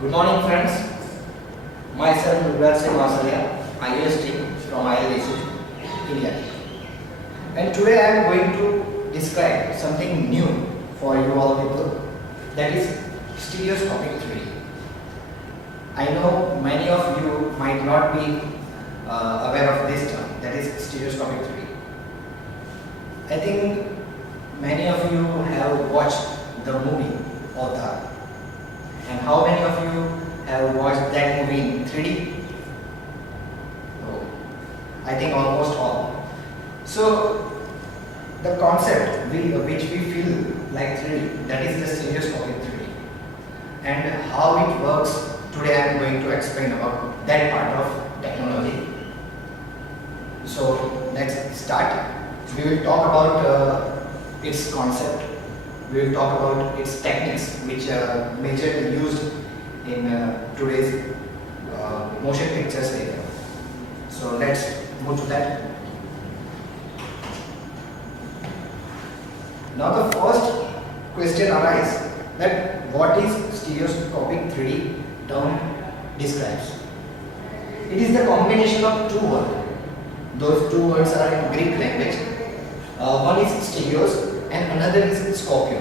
Good morning, friends. Myself Mrugrajsinh Vansadia, ILDC from ILDC, India. And today I am going to describe something new for you all people, that is stereoscopic 3D. I know many of you might not be aware of this term, that is stereoscopic 3D. I think many of you have watched the movie Avatar. And how many of you have watched that movie in 3D? Oh, I think almost all. So the concept which we feel like 3D, that is the stereoscopic 3D. And how it works, today I am going to explain about that part of technology. So let's start. We will talk about its concept. We will talk about its techniques, which are majorly used in today's motion pictures area. So let's move to that. Now the first question arises that what is stereoscopic 3D term describes. It is the combination of two words. Those two words are in Greek language. One is stereos and another is scopio.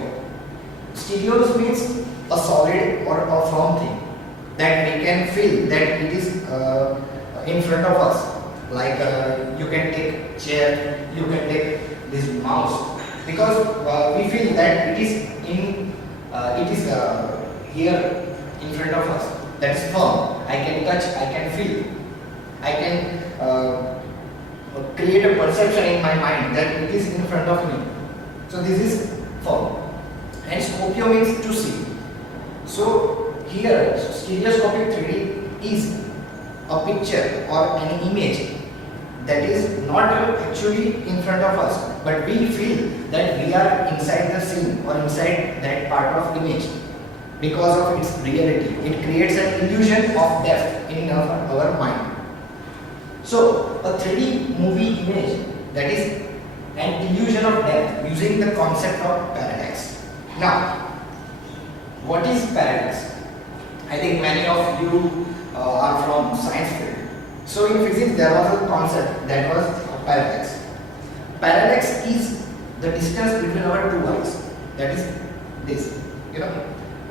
Stereos means a solid or a firm thing that we can feel that it is in front of us. Like you can take chair, you can take this mouse, because we feel that it is here in front of us. That is firm. I can touch, I can feel, I can create a perception in my mind that it is in front of me. So this is firm. And scopio means to see. So here stereoscopic 3D is a picture or an image that is not actually in front of us, but we feel that we are inside the scene or inside that part of image because of its reality. It creates an illusion of depth in our mind. So a 3D movie image, that is an illusion of depth using the concept of parallax. Now, what is parallax? I think many of you are from science field. So in physics there was a concept that was parallax. Parallax is the distance between our two eyes. That is this,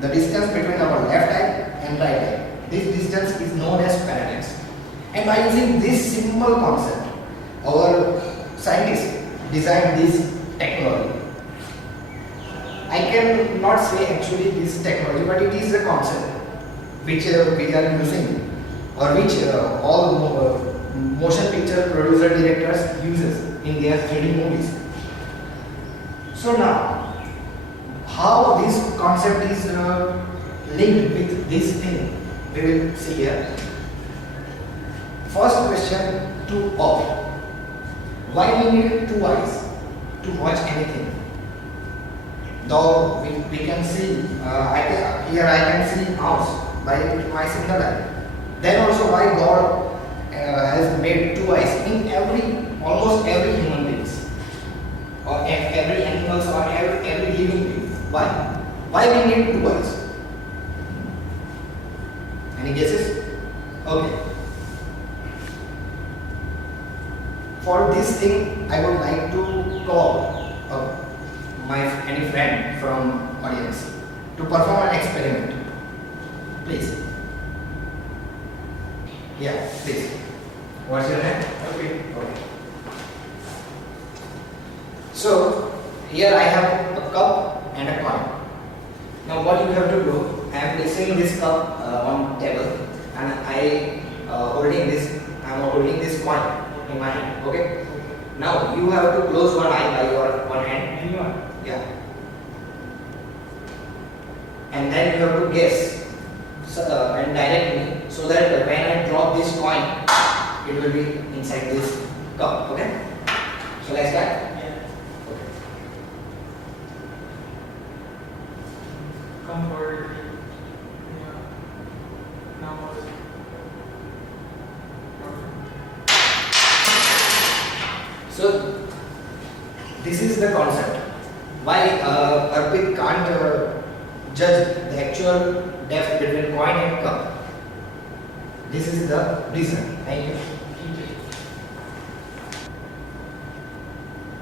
the distance between our left eye and right eye. This distance is known as parallax. And by using this simple concept, our scientists designed this technology. I cannot say actually this technology, but it is a concept which we are using, or which all motion picture producer directors uses in their 3D movies. So now, how this concept is linked with this thing, we will see here. First question to all. Why we need two eyes to watch anything? Though we can see, here I can see mouse by my single eye. Then also why God has made two eyes in almost every human beings, or every animals, or every living being. Why? Why we need two eyes? Any guesses? Okay. For this thing, I would like to call any friend from audience to perform an experiment. Please. Yeah, please. What's your name? Okay. So here I have a cup and a coin. Now what you have to do, I am placing this cup on table, and I am holding this coin in my hand. Okay. Now you have to close one eye by your one hand. Anyone? Yeah. And then you have to guess and direct me, so that when I drop this coin, it will be inside this cup. Okay. So let's start. Yeah. Okay. Come forward. Yeah. Now. So this is the concept. Why Arpit can't judge the actual depth between coin and cup. This is the reason. Thank you.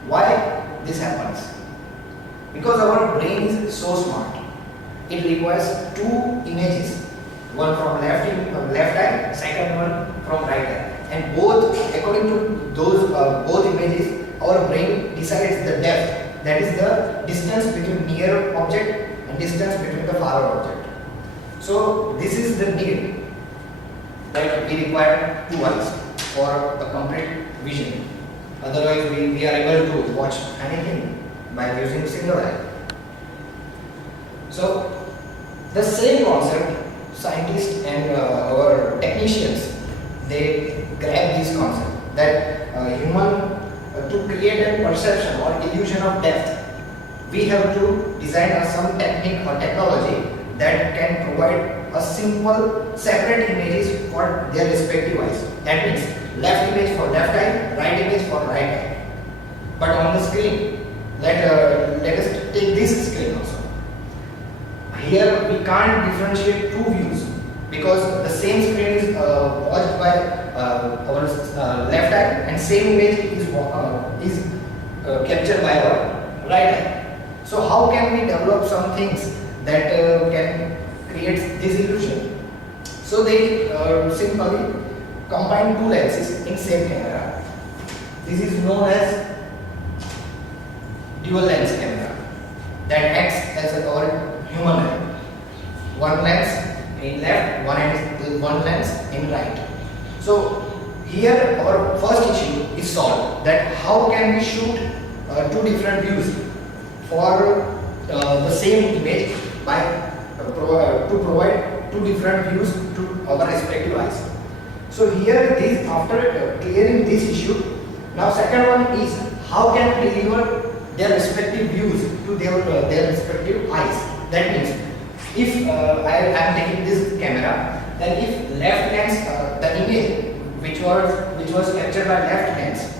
Why this happens? Because our brain is so smart. It requires two images, one from left eye, second one from right eye, and both, according to those both images, our brain decides the depth, that is the distance between near object and distance between the far object. So this is the need that we require two eyes for the complete vision. Otherwise, we are able to watch anything by using single eye. So the same concept, scientists and our technicians, they grab this concept that human to create a perception or illusion of depth, we have to design some technique or technology that can provide a simple separate images for their respective eyes. That means left image for left eye, right image for right eye. But on the screen, let us take this screen also. Here we can't differentiate two views because the same screen is watched by our left eye and same image is captured by our right eye. So how can we develop some things that can create this illusion? So they simply combine two lenses in same camera. This is known as dual lens camera that acts as a called human eye. One lens in left, one lens in right. So here our first issue is solved, that how can we shoot two different views for the same image by to provide two different views to our respective eyes. So here this, after clearing this issue, now second one is how can we deliver their respective views to their respective eyes. That means if I am taking this camera, then if left lens, the image which was captured by left lens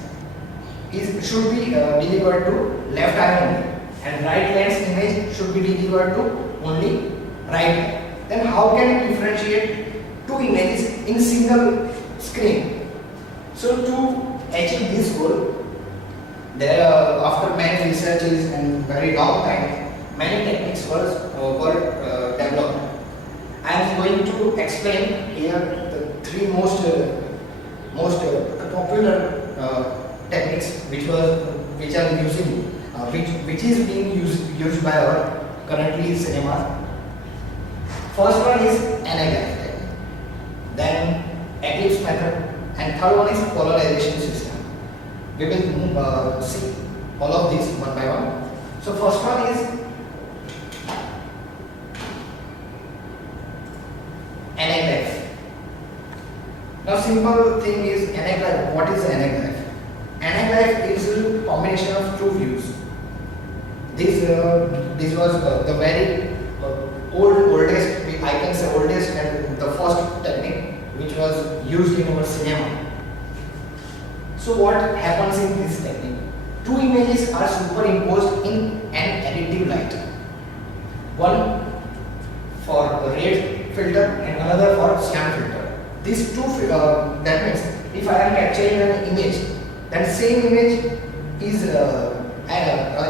should be delivered to left eye only, and right lens image should be delivered to only right eye. Then how can we differentiate two images in single screen? So to achieve this goal, there after many researches and very long time, many techniques were developed. I am going to explain here the three most popular techniques which are using which is being used by our currently cinema. First one is anaglyph technique, then eclipse method, and third one is polarization system. We will see all of these one by one. So first one is anaglyph. Now simple thing is anaglyph. What is anaglyph? Anaglyph is a combination of two views. This was the very oldest, I can say oldest and the first technique which was used in our cinema. So what happens in this technique? Two images are superimposed in an additive light. One for red filter and another for cyan filter. These two, that means if I am capturing an image, then same image is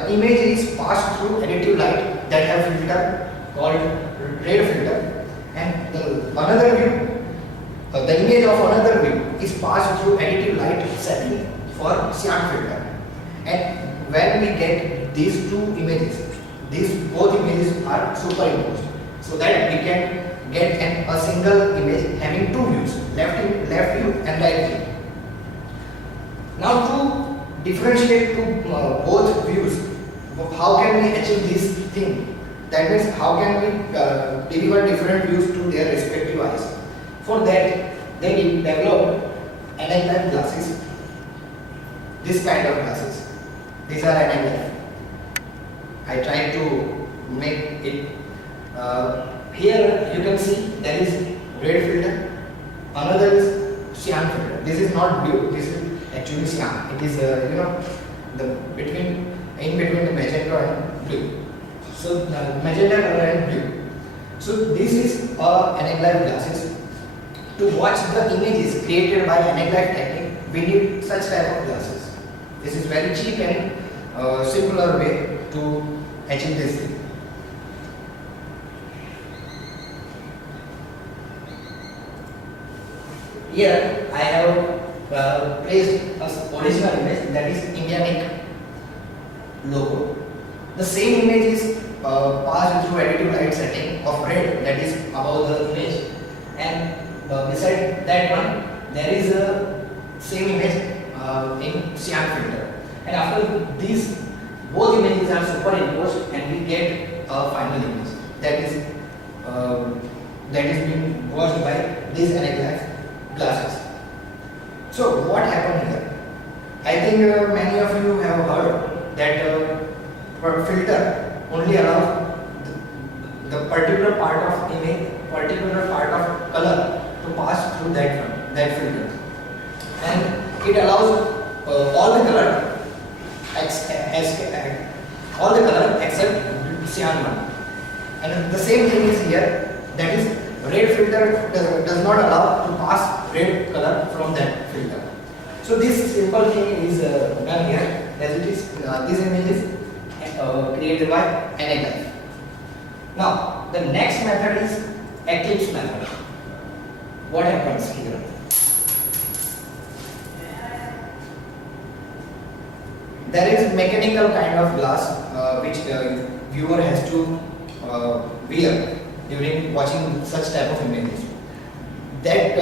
image is passed through additive light that have filter called red filter, and another view, the image of another view is passed through additive light setting for cyan filter. And when we get these two images, these both images are superimposed, so that we can get a single image having two views, left view and right view. Now to differentiate both views, how can we achieve this thing? That means how can we deliver different views to their respective eyes? For that, they developed anaglyph glasses. This kind of glasses. These are anaglyph. I tried to make it. Here you can see there is red filter. Another is cyan filter. This is not blue. This is actually cyan. It is in between the magenta and blue. So the magenta color and blue. So this is anaglyph glasses. To watch the images created by anaglyph technique, we need such type of glasses. This is very cheap and simpler way to achieve this thing. Here I have placed a original image, that is Indianic logo. The same image is passed through additive light setting of red, that is above the image, and beside that one there is a same image in cyan filter, and after these both images are superimposed and we get a final image that is being watched by these anaglyph glasses. So what happened here? I think many of you have heard that filter only allows the particular part of image, particular part of color to pass through that filter, and it allows all the color except cyan one. And the same thing is here, that is red filter does not allow to pass red color from that filter. So this simple thing is done here, as it is this image is created by anaglyph. Now the next method is eclipse method. What happens here? There is mechanical kind of glass which viewer has to wear during watching such type of images. That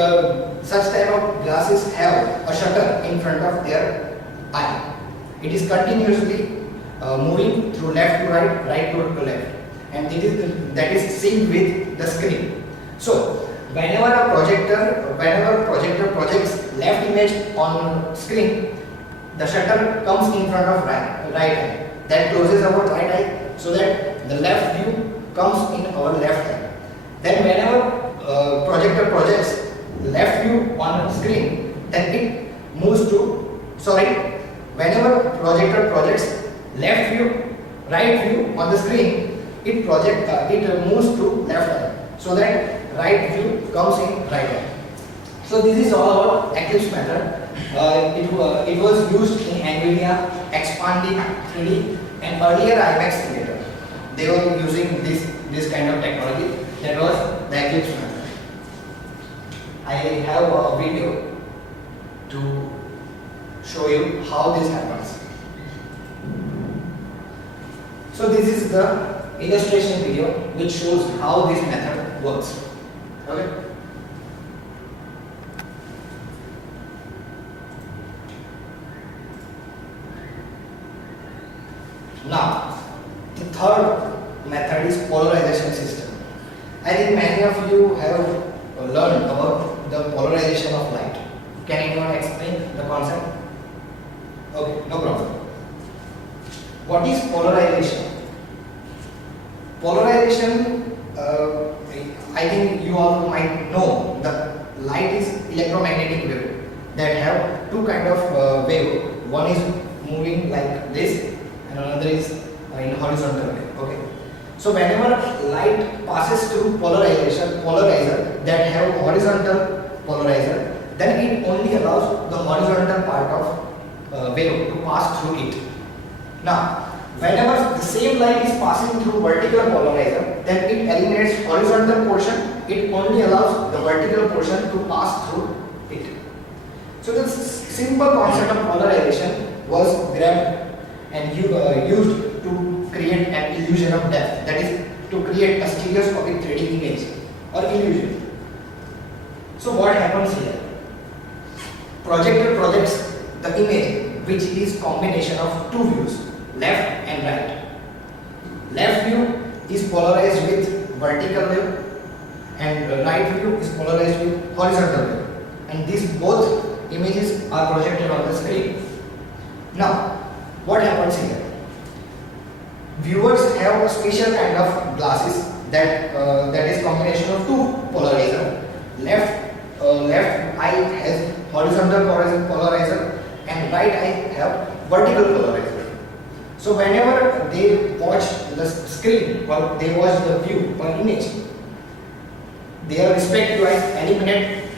such type of glasses have a shutter in front of their eye. It is continuously moving through left to right, right to left, and that is synced with the screen. So whenever projector projects left image on screen, the shutter comes in front of right eye. That closes our right eye so that the left view comes in our left eye. Then whenever projector projects left view on screen, then it moves to, whenever projector projects left view, right view on the screen, it moves to left eye so that right view comes in right eye. So this is all about eclipse method. It was used in NVIDIA, Expanding 3D, and earlier IMAX theater. They were using this kind of technology. That was the eclipse method. I have a video to show you how this happens. So this is the illustration video which shows how this method works. Okay. Now, the third method is polarization system. I think many of you have learned about the polarization of light. Can anyone explain the concept? Okay, no problem. What is polarization? Polarization, I think you all might know, the light is electromagnetic wave that have two kind of wave. One is moving like this, and another is in horizontal way. Okay. So whenever light passes through polarizer that have horizontal polarizer, then it only allows the horizontal part of wave to pass through it. Now, whenever the same light is passing through vertical polarizer, then it eliminates horizontal portion. It only allows the vertical portion to pass through it. So the simple concept of polarization was grabbed and used to create an illusion of depth, that is to create a stereoscopic 3D image or illusion. So what happens here? Projector projects the image which is combination of two views, left and right. Left view is polarized with vertical wave and right view is polarized with horizontal wave, and these both images are projected on the screen. Now, what happens here? Viewers have a special kind of glasses that is combination of two polarizer. Left eye has horizontal polarizer and right eye have vertical polarizer. So whenever they watch the screen or they watch the view or image, their respective eyes eliminate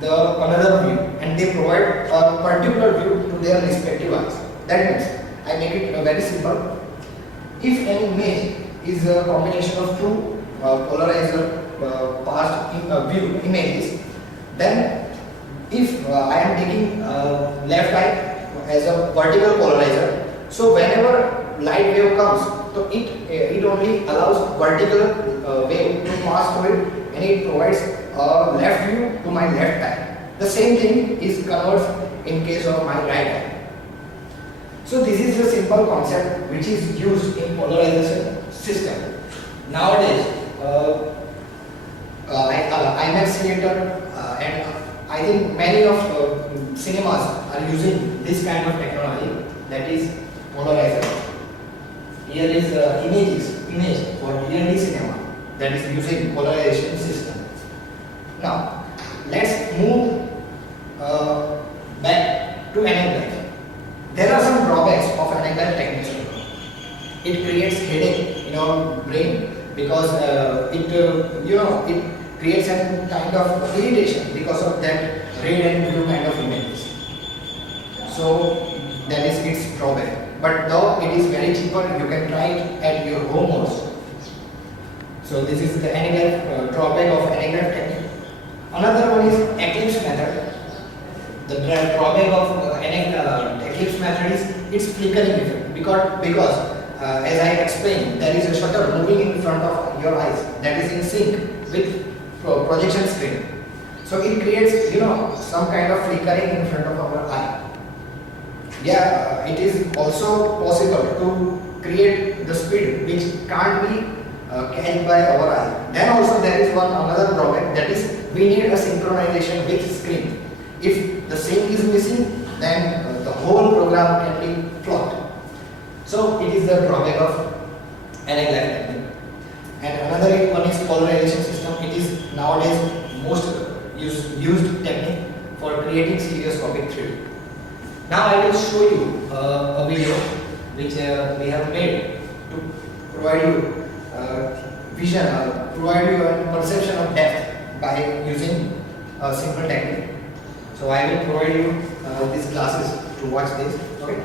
the another view and they provide a particular view to their respective eyes. That means, I make it very simple. If an image is a combination of two polarizer past view images, then if I am taking left eye as a vertical polarizer, so whenever light wave comes, so it only allows vertical wave to pass through it and it provides a left view to my left eye. The same thing is converts in case of my right eye. So this is a simple concept which is used in polarization system. Nowadays, IMAX theater and I think many of cinemas are using this kind of technology, that is polarizer. Here is image for ILDC cinema, that is using polarization system. Now let's move back to angle. There are some drawbacks of angle techniques. It creates headache in our brain because it creates a kind of irritation because of that red and blue kind of images. So that is its drawback. But though it is very cheaper, you can try it at your home also. So this is the angle drawback of angle technique. Another one is eclipse method. The drawback of eclipse method is its flickering effect because as I explained, there is a shutter moving in front of your eyes that is in sync with projection screen. So it creates some kind of flickering in front of our eye. Yeah, it is also possible to create the speed which can't be carried by our eye. Then also there is another drawback, that is we need a synchronization with screen. If the sync is missing, then the whole program can be flopped. So it is the drawback of angle technique. And another one is polarization system. It is nowadays most used technique for creating stereoscopic 3D. Now I will show you a video which we have made to provide you vision, provide you a perception of depth by using a simple technique. So I will provide you these classes to watch this. Okay.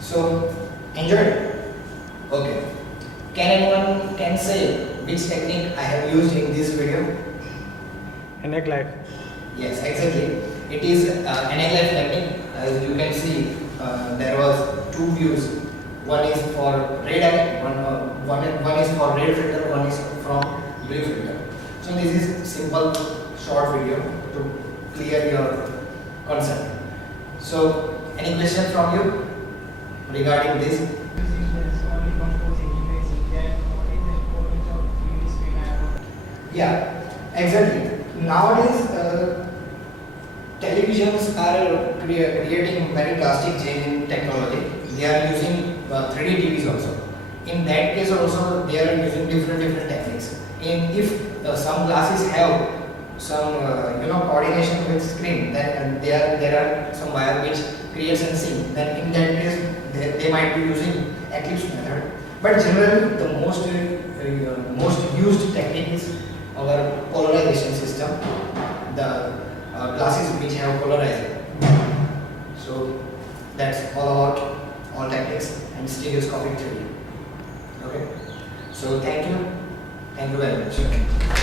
So, enjoyed? Okay. Can anyone say which technique I have used in this video? Angle. Yes, exactly. It is angle technique. As you can see, there was two views. One is for red eye, one is for red filter, one is from blue filter. So this is simple short video to clear your concept. So any question from you regarding this? Yeah, exactly. Nowadays televisions are creating very drastic change in technology. They are using 3D TVs also. In that case also they are using different techniques. If some glasses have some coordination with screen, then there are some wire which creates a sync. Then in that case they might be using eclipse method. But generally the most used technique is our polarization system. The glasses which have polarizing. So that's all about all techniques and stereoscopic 3D. Okay. So thank you very much.